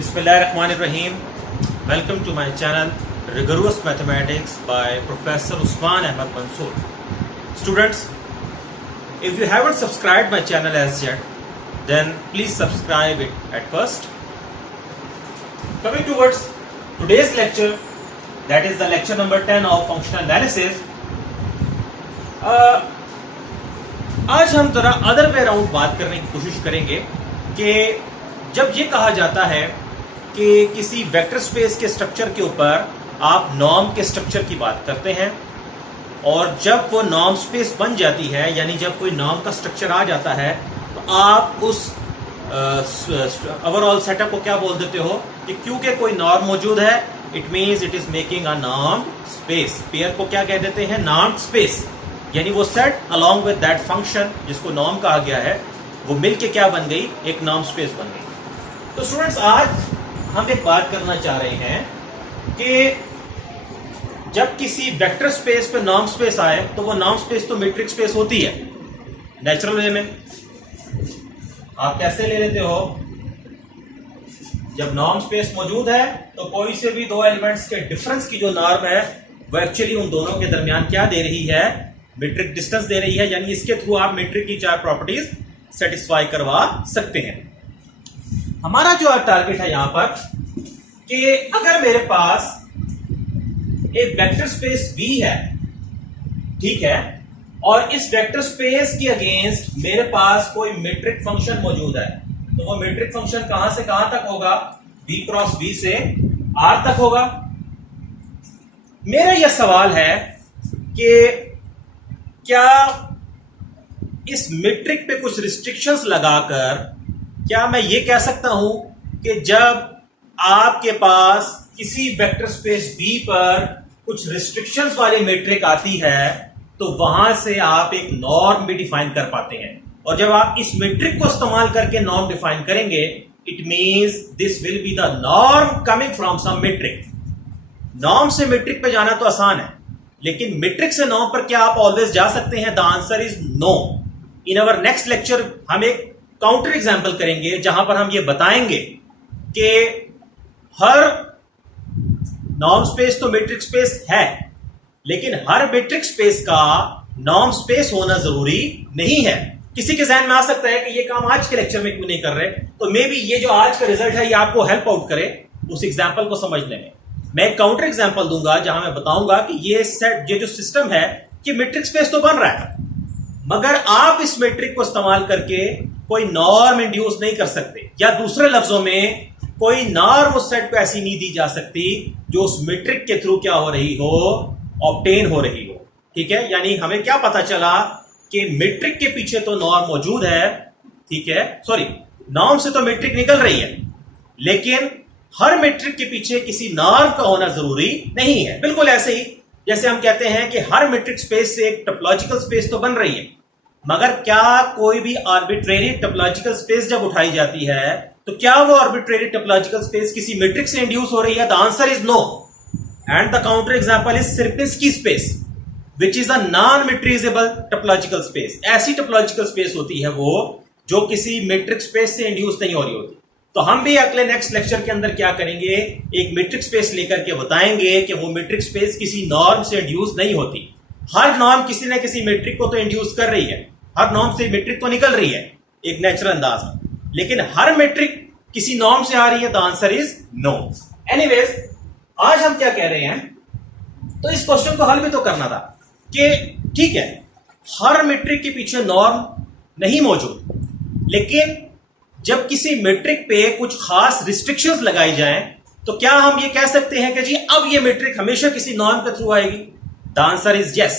Bismillahirrahmanirrahim. Welcome to my channel Rigorous Mathematics by Professor Usman Ahmad Mansoor. Students, if you haven't subscribed my channel as yet, then please subscribe it at first. Coming towards today's lecture, that is the lecture number 10 of functional analysis. आज हम जरा other way round बात करने की कोशिश करेंगे कि जब ये कहा जाता है कि किसी वेक्टर स्पेस के स्ट्रक्चर के ऊपर आप नॉर्म के स्ट्रक्चर की बात करते हैं और जब वो नॉर्म स्पेस बन जाती है, यानी जब कोई नॉर्म का स्ट्रक्चर आ जाता है, तो आप उस ओवरऑल सेटअप को क्या बोल देते हो कि क्योंकि कोई नॉर्म मौजूद है, it means it is making a norm space. Pair को क्या कह देते हैं? Norm space. यानी वो set along with that function जिसको नॉर्म कहा गया है, वो मिलके क्या बन गई? एक नॉर्म स्पेस बन गई। तो स्टूडेंट्स, आज हम एक बात करना चाह रहे हैं कि जब किसी वेक्टर स्पेस पे नॉर्म स्पेस आए तो वो नॉर्म स्पेस तो मीट्रिक स्पेस होती है नेचुरल वे में। आप कैसे ले लेते हो? जब नॉर्म स्पेस मौजूद है तो कोई से भी दो एलिमेंट्स के डिफरेंस की जो नॉर्म है वो एक्चुअली उन दोनों के दरमियान क्या दे रही है? मीट्रिक डिस्टेंस दे रही है। यानी इसके थ्रू आप मीट्रिक की चार प्रॉपर्टीज सेटिस्फाई करवा सकते हैं। हमारा जो टारगेट है यहां पर कि अगर मेरे पास एक वेक्टर स्पेस V है, ठीक है, और इस वेक्टर स्पेस के अगेंस्ट मेरे पास कोई मीट्रिक फंक्शन मौजूद है, तो वो मीट्रिक फंक्शन कहां से कहां तक होगा? V क्रॉस V से R तक होगा। मेरा यह सवाल है कि क्या इस मीट्रिक पे कुछ रिस्ट्रिक्शंस लगाकर क्या मैं ये कह सकता हूं कि जब आपके पास किसी वेक्टर स्पेस V पर कुछ रिस्ट्रिक्शंस वाली मीट्रिक आती है तो वहां से आप एक नॉर्म भी डिफाइन कर पाते हैं। और जब आप इस मीट्रिक को इस्तेमाल करके नॉर्म डिफाइन करेंगे, it means this will be the norm coming from some metric. Norm से मीट्रिक पे जाना तो आसान है, लेकिन मीट्रिक से नॉर्म पर क्या आप ऑलवेज जा सकते हैं? The answer is no. In our next lecture हम एक काउंटर एग्जाम्पल करेंगे जहां पर हम ये बताएंगे कि हर नॉर्म स्पेस तो मीट्रिक स्पेस है, लेकिन हर मीट्रिक स्पेस का नॉर्म स्पेस होना जरूरी नहीं है। किसी के जहन में आ सकता है कि ये काम आज के लेक्चर में क्यों नहीं कर रहे, तो मे बी ये जो आज का रिजल्ट है ये आपको हेल्प आउट करे उस एग्जाम्पल को समझने में। मैं एक काउंटर एग्जाम्पल दूंगा जहां मैं बताऊंगा कि ये जो सिस्टम है कि मीट्रिक स्पेस तो बन रहा है, मगर आप इस मीट्रिक को इस्तेमाल करके कोई नॉर्म इंड्यूस नहीं कर सकते, या दूसरे लफ्जों में कोई नॉर्म उस सेट को ऐसी नहीं दी जा सकती जो उस मीट्रिक के थ्रू क्या हो रही हो? ऑब्टेन हो रही हो। ठीक है, यानी हमें क्या पता चला कि मीट्रिक के पीछे तो नॉर्म मौजूद है, ठीक है, सॉरी, नॉर्म से तो मीट्रिक निकल रही है, लेकिन हर मीट्रिक के पीछे किसी नॉर्म का होना जरूरी नहीं है। बिल्कुल ऐसे ही जैसे हम कहते हैं कि हर मीट्रिक स्पेस से एक टोपोलॉजिकल स्पेस तो बन रही है, मगर क्या कोई भी आर्बिट्रेरी टोपोलॉजिकल स्पेस जब उठाई जाती है तो क्या वो आर्बिट्रेरी टोपोलॉजिकल स्पेस किसी मीट्रिक से इंड्यूस हो रही है? The answer is no. And the counter example is Sierpinski space, which is a non metrizable topological space. ऐसी टोपोलॉजिकल स्पेस होती है वो जो किसी मीट्रिक स्पेस से इंड्यूस नहीं हो रही होती। तो हम भी अगले नेक्स्ट लेक्चर के अंदर क्या करेंगे? एक मीट्रिक स्पेस लेकर के बताएंगे कि वो मीट्रिक स्पेस किसी नॉर्म से इंड्यूस नहीं होती। हर नॉर्म किसी न किसी मीट्रिक को तो इंड्यूस कर रही है, हर नॉर्म से मीट्रिक तो निकल रही है एक नेचुरल अंदाज में, लेकिन हर मीट्रिक किसी नॉर्म से आ रही है। The answer is no. Anyways, आज हम क्या कह रहे हैं, तो इस क्वेश्चन को हल भी तो करना था कि ठीक है, हर मीट्रिक के पीछे नॉर्म नहीं मौजूद, लेकिन जब किसी मीट्रिक पे कुछ खास रिस्ट्रिक्शंस लगाई जाएं तो क्या हम ये कह सकते हैं कि जी अब ये मीट्रिक हमेशा किसी नॉर्म के थ्रू आएगी? The answer is yes.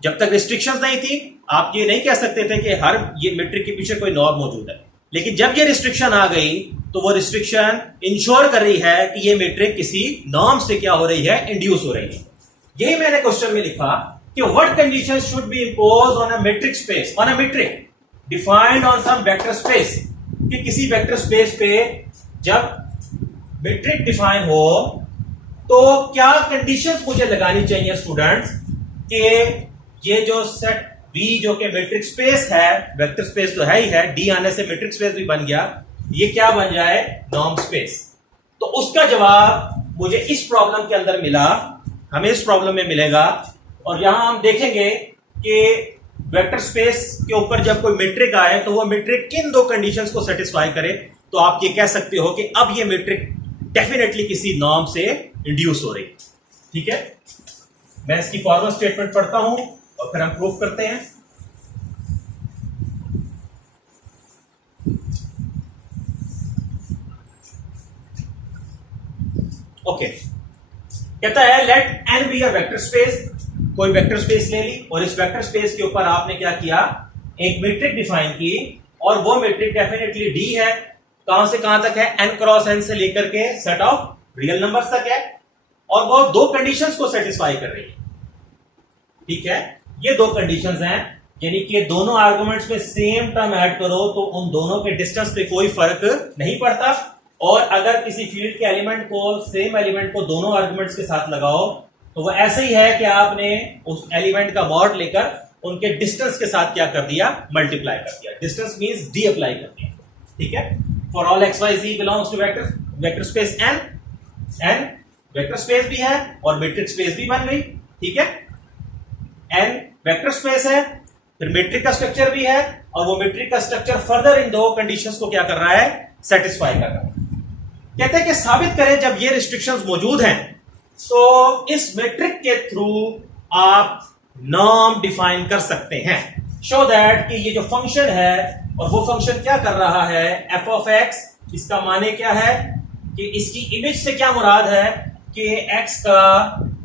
जब तक रिस्ट्रिक्शंस नहीं थी आप ये नहीं कह सकते थे कि हर ये मीट्रिक के पीछे कोई नॉर्म मौजूद है, लेकिन जब ये रिस्ट्रिक्शन आ गई तो वो रिस्ट्रिक्शन इंश्योर कर रही है कि ये मीट्रिक किसी नॉर्म से क्या हो रही है? इंड्यूस हो रही है। यही मैंने क्वेश्चन में लिखा कि what condition should be impose on a metric space, on a metric defined on some vector space, कि किसी वेक्टर स्पेस पे जब मीट्रिक डिफाइन हो तो क्या कंडीशंस मुझे लगानी चाहिए स्टूडेंट्स कि ये जो सेट V जो कि मीट्रिक स्पेस है, वेक्टर स्पेस तो है ही है, D आने से मीट्रिक स्पेस भी बन गया, ये क्या बन जाए? Norm space. तो उसका जवाब मुझे इस प्रॉब्लम के अंदर मिला, हमें इस प्रॉब्लम में मिलेगा। और यहां हम देखेंगे कि वेक्टर स्पेस के ऊपर जब कोई मैट्रिक आए तो वो मैट्रिक किन दो कंडीशंस को सेटिस्फाई करे। तो आप ये कह सकते हो कि अब ये मैट्रिक डेफिनेटली किसी नॉर्म से इंड्यूस हो रही। ठीक है, मैं इसकी फॉर्मल स्टेटमेंट पढ़ता हूं और फिर हम प्रूफ करते हैं। ओके, कहता है let N be a vector space. कोई वेक्टर स्पेस ले ली और इस वेक्टर स्पेस के ऊपर आपने क्या किया, एक मैट्रिक डिफाइन की, और वो मैट्रिक डेफिनेटली डी है। कहां से कहां तक है, एन क्रॉस एन से लेकर के सेट ऑफ रियल नंबर्स तक है, और वो दो कंडीशंस को सेटिस्फाई कर रही है। ठीक है, ये दो कंडीशंस हैं, यानी कि दोनों आर्गुमेंट्स में सेम टर्म ऐड करो तो उन दोनों के डिस्टेंस पे कोई फर्क नहीं पड़ता। और अगर किसी फील्ड के एलिमेंट को, सेम एलिमेंट को दोनों आर्गुमेंट्स के साथ लगाओ तो वो ऐसे ही है कि आपने उस एलिमेंट का मॉड लेकर उनके डिस्टेंस के साथ क्या कर दिया, मल्टीप्लाई कर दिया। डिस्टेंस मींस डी अप्लाई कर दिया। ठीक है, for all X Y Z belongs to vector space N, N vector space भी है और मैट्रिक स्पेस भी बन गई। ठीक है, एन वेक्टर स्पेस है, फिर मैट्रिक का स्ट्रक्चर भी है, और वो मैट्रिक का स्ट्रक्चर फर्दर इन दो कंडीशंस को क्या कर रहा है, सेटिस्फाई कर रहा है। कहते हैं कि साबित करें जब ये रिस्ट्रिक्शंस मौजूद हैं तो इस मैट्रिक के थ्रू आप नॉर्म डिफाइन कर सकते हैं। शो दैट कि ये जो फंक्शन है, और वो फंक्शन क्या कर रहा है, एफ ऑफ एक्स, इसका माने क्या है कि इसकी इमेज से क्या मुराद है कि एक्स का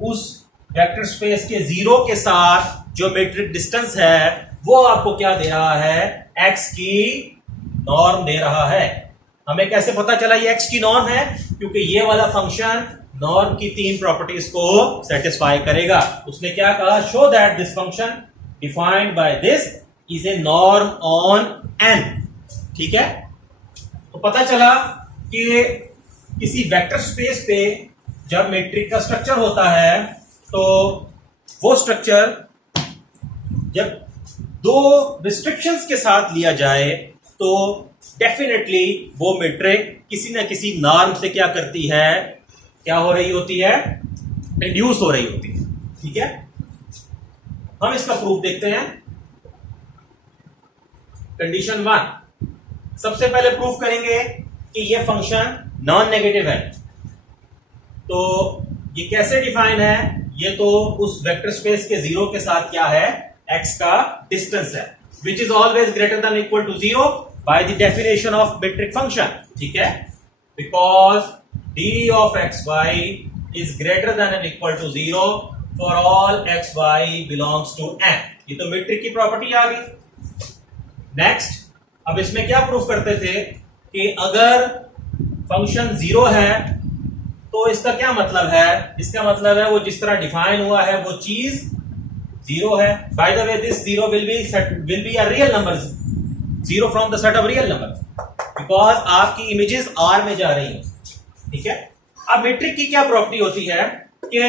उस वेक्टर स्पेस के जीरो के साथ जो मैट्रिक डिस्टेंस है वो आपको क्या दे रहा है, एक्स की नॉर्म दे रहा है। हमें कैसे पता चला ये एक्स की नॉर्म है, क्योंकि ये वाला फंक्शन नॉर्म की तीन प्रॉपर्टीज को सेटिस्फाई करेगा। उसने क्या कहा, show that this function defined by this is a norm on an. ठीक है, तो पता चला कि किसी वेक्टर स्पेस पे जब मैट्रिक का स्ट्रक्चर होता है तो वो स्ट्रक्चर जब दो रिस्ट्रिक्शंस के साथ लिया जाए तो डेफिनेटली वो मैट्रिक किसी ना किसी नॉर्म से क्या करती है, क्या हो रही होती है, इंड्यूस हो रही होती है। ठीक है, हम इसका प्रूफ देखते हैं। कंडीशन 1, सबसे पहले प्रूफ करेंगे कि ये फंक्शन नॉन नेगेटिव है। तो ये कैसे डिफाइन है, ये तो उस वेक्टर स्पेस के जीरो के साथ क्या है, एक्स का डिस्टेंस है, which is always greater than equal to zero by the definition of metric function. ठीक है, because d of xy is greater than and equal to 0 for all xy belongs to n। ये तो matric की property आ गई। Next, अब इसमें क्या proof करते थे कि अगर फंक्शन जीरो है तो इसका क्या मतलब है, इसका मतलब है वो जिस तरह डिफाइन हुआ है वो चीज जीरो है। By the way this zero will be a real number, zero from the set of real number, because आपकी इमेजेस आर में जा रही हैं। ठीक है, अब मैट्रिक की क्या प्रॉपर्टी होती है कि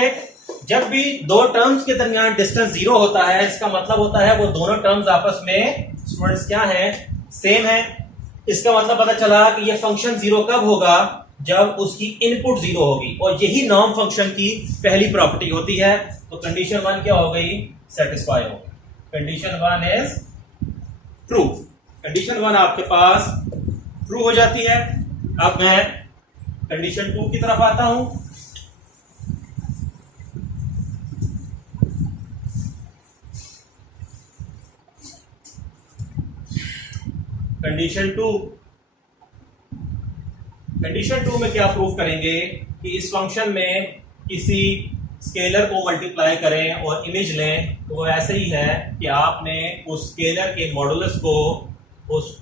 जब भी दो टर्म्स के दरमियान डिस्टेंस जीरो होता है, इसका मतलब होता है वो दोनों टर्म्स आपस में स्टूडेंट्स क्या हैं, सेम है। इसका मतलब पता चला कि ये फंक्शन जीरो कब होगा, जब उसकी इनपुट जीरो होगी, और यही नॉर्म फंक्शन की पहली प्रॉपर्टी होती है। तो कंडीशन 1 क्या हो गई, सेटिस्फाई हो गई। Condition 1 is true. कंडीशन 1 आपके पास ट्रू हो जाती है। अब मैं कंडीशन 2 की तरफ आता हूं। कंडीशन 2 में क्या प्रूफ करेंगे कि इस फंक्शन में किसी स्केलर को मल्टीप्लाई करें और इमेज लें तो वो ऐसे ही है कि आपने उस स्केलर के मॉडुलस को उस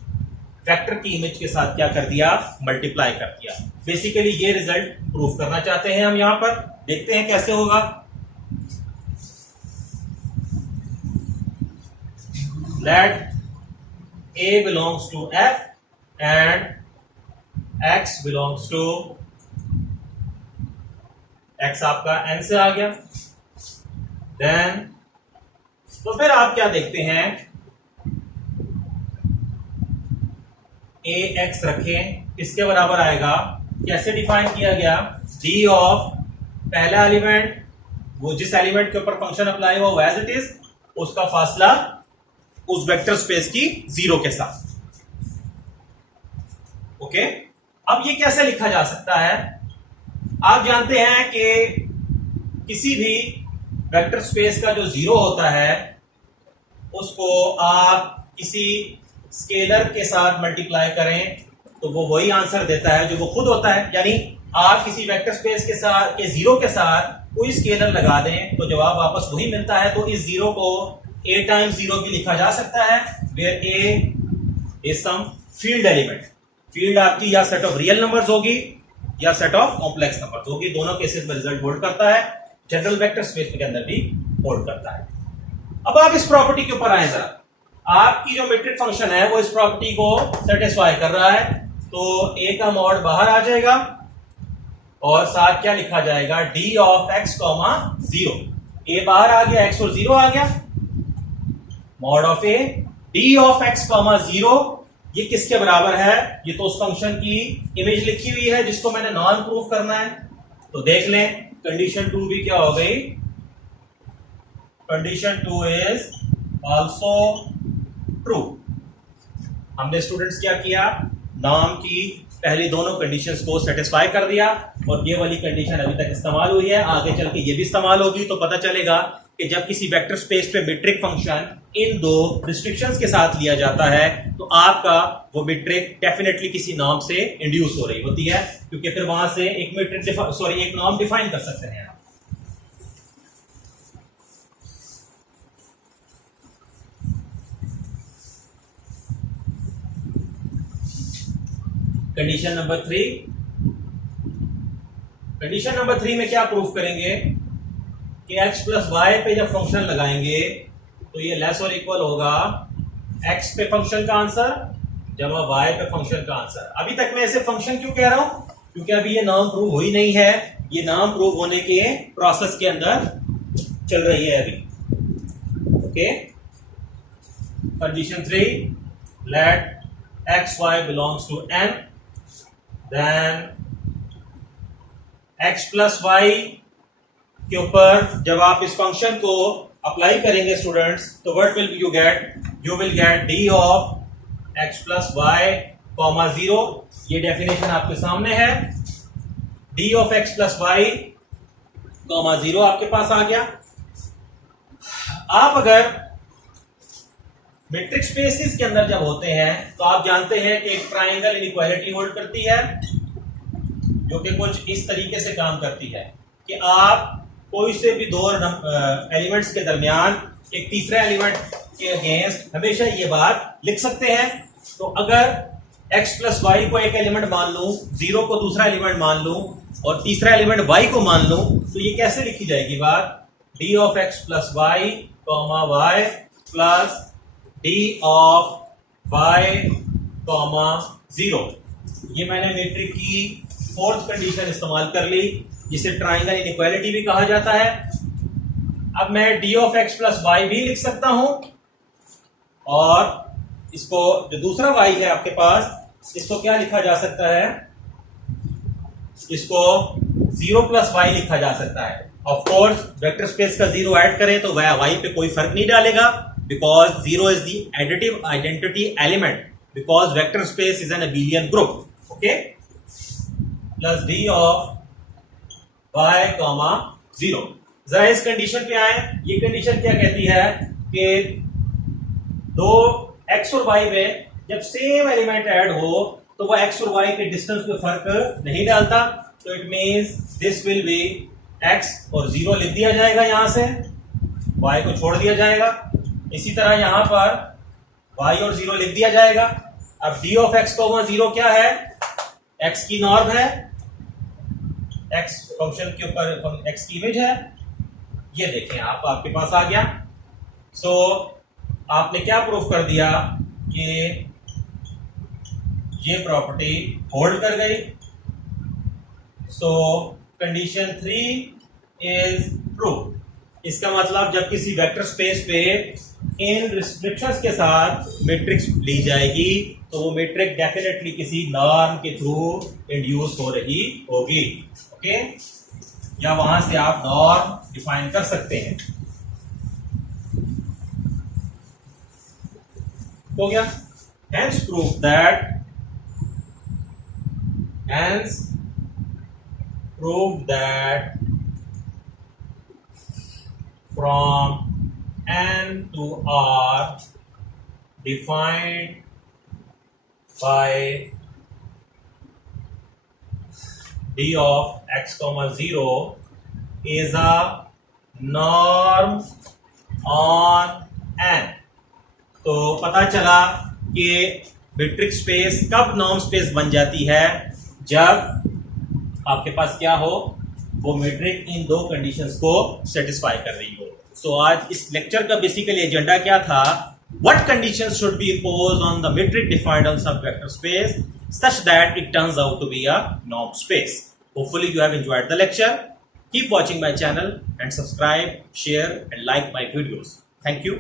वेक्टर की इमेज के साथ क्या कर दिया, मल्टीप्लाई कर दिया। बेसिकली ये रिजल्ट प्रूफ करना चाहते हैं हम। यहां पर देखते हैं कैसे होगा। Let A belongs to F and X belongs to X, आपका N से आ गया। देन तो फिर आप क्या देखते हैं, AX रखें, किसके बराबर आएगा, कैसे डिफाइन किया गया, डी ऑफ पहला एलिमेंट, वो जिस एलिमेंट के ऊपर फंक्शन अप्लाई हुआ एज इट इज, उसका फासला उस वेक्टर स्पेस की जीरो के साथ। ओके, अब ये कैसे लिखा जा सकता है? आप जानते हैं कि किसी भी वेक्टर स्पेस का जो जीरो होता है उसको आप किसी स्केलर के साथ मल्टीप्लाई करें तो वो वही आंसर देता है जो वो खुद होता है। यानी आप किसी वेक्टर स्पेस के साथ के जीरो के साथ कोई स्केलर लगा दें तो जवाब वापस वही मिलता है। तो इस जीरो को a टाइम्स जीरो भी लिखा जा सकता है, where a is some field element. Field आपकी या सेट ऑफ रियल नंबर्स होगी या सेट ऑफ कॉम्प्लेक्स नंबर्स होगी, दोनों केसेस में रिजल्ट होल्ड करता है, जनरल वेक्टर स्पेस के अंदर भी होल्ड करता है। अब आप इस प्रॉपर्टी के ऊपर आए जरा, आपकी जो मीट्रिक फंक्शन है वो इस प्रॉपर्टी को सेटिस्फाई कर रहा है, तो a का मॉड बाहर आ जाएगा और साथ क्या लिखा जाएगा, d of x comma zero. a बाहर आ गया, x और जीरो आ गया, mod of a d of x comma zero. ये किसके बराबर है? ये तो उस फंक्शन की इमेज लिखी हुई है जिसको मैंने नॉन प्रूफ करना है। तो देख लें, कंडीशन 2 भी क्या हो गई, कंडीशन 2 इज ऑल्सो ट्रू। हमने स्टूडेंट्स क्या किया, नाम की पहली दोनों कंडीशंस को सेटिस्फाई कर दिया और ये वाली कंडीशन अभी तक इस्तेमाल हुई है, आगे चल के ये भी इस्तेमाल होगी। तो पता चलेगा कि जब किसी वेक्टर स्पेस पे मीट्रिक फंक्शन इन दो रिस्ट्रिक्शंस के साथ लिया जाता है तो आपका वो मीट्रिक डेफिनेटली किसी नॉर्म से इंड्यूस हो रही होती है, क्योंकि फिर वहां से एक मीट्रिक एक नॉर्म डिफाइन कर सकते हैं आप। कंडीशन नंबर 3, कंडीशन नंबर 3 में क्या प्रूफ करेंगे कि x प्लस वाई पे जब फंक्शन लगाएंगे तो ये लेस और इक्वल होगा x पे फंक्शन का आंसर जमा y पे फंक्शन का आंसर। अभी तक मैं ऐसे फंक्शन क्यों कह रहा हूं, क्योंकि अभी ये नाम प्रूव हुई नहीं है, ये नाम प्रूव होने के प्रोसेस के अंदर चल रही है अभी। Okay, condition 3, let x y belongs to n, then x plus Y के ऊपर जब आप इस फंक्शन को अप्लाई करेंगे स्टूडेंट्स, तो what will you get, you will get d of x plus Y comma zero. ये डेफिनेशन आपके सामने है, d of x plus Y comma zero आपके पास आ गया। आप अगर मैट्रिक्स स्पेसेस के अंदर जब होते हैं तो आप जानते हैं कि एक ट्रायंगल इनइक्वालिटी होल्ड करती है, जो कि कुछ इस तरीके से काम करती है कि आप कोई से भी दो एलिमेंट्स के दरमियान एक तीसरा एलिमेंट के अगेंस्ट हमेशा ये बात लिख सकते हैं। तो अगर x प्लस वाई को एक एलिमेंट मान लूं, जीरो को दूसरा एलिमेंट मान लूं और तीसरा एलिमेंट y को मान लूं, तो ये कैसे लिखी जाएगी बात, d of x plus Y comma Y plus d of y comma zero. ये मैंने मैट्रिक की फोर्थ कंडीशन इस्तेमाल कर ली, जिसे ट्रायंगल इनइक्वालिटी भी कहा जाता है। अब मैं d of x plus Y भी लिख सकता हूं और इसको जो दूसरा y है आपके पास, इसको क्या लिखा जा सकता है, इसको 0 प्लस वाई लिखा जा सकता है। ऑफ कोर्स वेक्टर स्पेस का 0 ऐड करें तो वह y पे कोई फर्क नहीं डालेगा, because 0 is the additive identity element, because vector space is an abelian group. Okay, plus d of y comma 0। जरा इस कंडीशन पे आए, ये कंडीशन क्या कहती है कि दो x और y में जब सेम एलिमेंट ऐड हो तो वह x और y के डिस्टेंस में फर्क नहीं डालता, तो it means this will B x और 0 लिख दिया जाएगा, यहां से y को छोड़ दिया जाएगा। इसी तरह यहां पर y और 0 लिख दिया जाएगा। अब d ऑफ x कॉमा 0 क्या है, x की नॉर्म है, x फंक्शन के ऊपर x की इमेज है, ये देखें आप आपके पास आ गया। सो आपने क्या प्रूफ कर दिया कि ये प्रॉपर्टी होल्ड कर गई। सो कंडीशन 3 इज ट्रू। इसका मतलब जब किसी वेक्टर स्पेस पे इन रिस्ट्रिक्शंस के साथ मैट्रिक्स ली जाएगी तो वो मैट्रिक डेफिनेटली किसी नॉर्म के थ्रू इंड्यूस हो रही होगी। ओके, या वहां से आप नॉर्म डिफाइन कर सकते हैं। हो गया। Hence prove that from n to r defined by d of x comma 0 is a norm on n। तो पता चला कि मैट्रिक स्पेस कब नॉर्म स्पेस बन जाती है, जब आपके पास क्या हो, वो मैट्रिक इन दो कंडीशंस को सेटिस्फाई कर रही हो। सो आज इस लेक्चर का बेसिकली एजेंडा क्या था, what conditions should be imposed on the metric defined on sub vector space such that it turns out to be a norm space. Hopefully you have enjoyed the lecture. Keep watching my channel and subscribe, share and like my videos. Thank you.